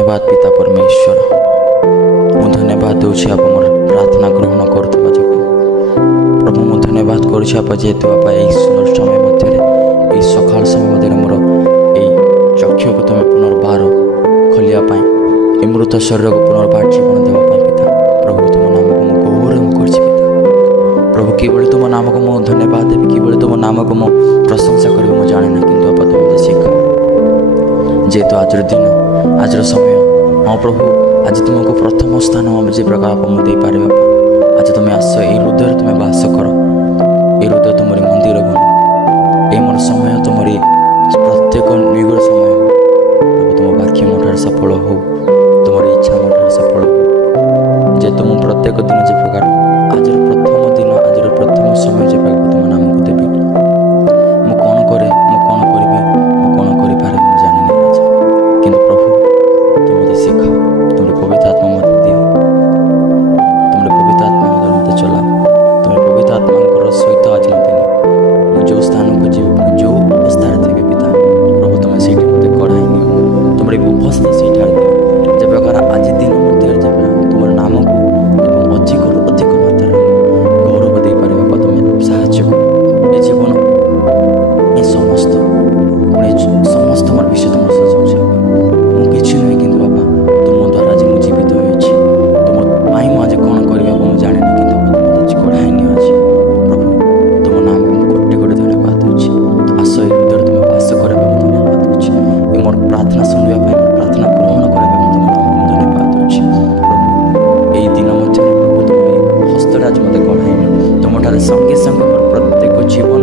धन्यवाद पिता परमेश्वर। मु धन्यवाद दूची आप मोर प्रार्थना ग्रहण करुवा जो प्रभु मु धन्यवाद करुच्छी आप जेहेतु बापा यही सुंदर समय मध्य यही सकाल समय मध्य मोर यही चक्षु को तुम्हें पुनर्बार खोलियापाई ये मृत शरीर को पुनर्बार जीवन देवाई पिता प्रभु तुम नाम को मुझे गौरव कर प्रभु किभली तुम नाम को मुझे धन्यवाद देवी किभली तुम नाम को मु प्रशंसा करी मुझे जाने ना कि बापा तुम मत शिख जेहेतु आज दिन आज समय हाँ प्रभु आज तुमको प्रथम स्थान जे प्रकार आप मुझे पारे बापा आज तुम्हें आस ये हृदय तुम्हें बास कर ये हृदय तुमरी मंदिर बन ये मोर समय तुमरी प्रत्येक निगड़ समय हो प्रभु तुम वाक्य मोठार सफल हो तुम इच्छा मोठार सफल हो जे तुम प्रत्येक दिन जे प्रकार आज प्रथम दिन आज प्रथम समय जे प्रकार तुम नाम को देवी मु कौन करे मु कौन करी मु कौन करि पारे मु जानि नहीं आज किंतु प्रभु तुम मते सिखाओ तुम पवित्र आत्मा मते दियो तुम पवित्र आत्मा मते चला तुम पवित्र आत्मा सहित आज मते मु जो स्थान को जीव जो अवस्था थे पिता प्रभु तुम से कढ़ाई नियो तुम उपस्थित से दियो जब प्रकार आज दिन मध्य तुम नाम को अधिक अधिक मात्रा गौरव दे पारे बापा तुम साहाଯ୍य कर ये जीवन ये समस्त समस्त मोर विषय तुम सजाऊ मुझे नुहे कि बापा तुम द्वारा आज मुझे जीवित होती तुम आज कौन कर मुझे जाने ना कि तुम कढ़ाई नि आज प्रभु तुम नाम कोटि कोटि धन्यवाद दूची आस हृदय तुम बास करने धन्यवाद दूची मोर प्रार्थना शुणा प्रार्थना ग्रहण करने तुम नाम धन्यवाद दूची प्रभु यही दिन मध्य प्रभु तुम हस्तटा आज मत कढ़ाई तुम ठार संगे संगे मोर प्रत्येक जीवन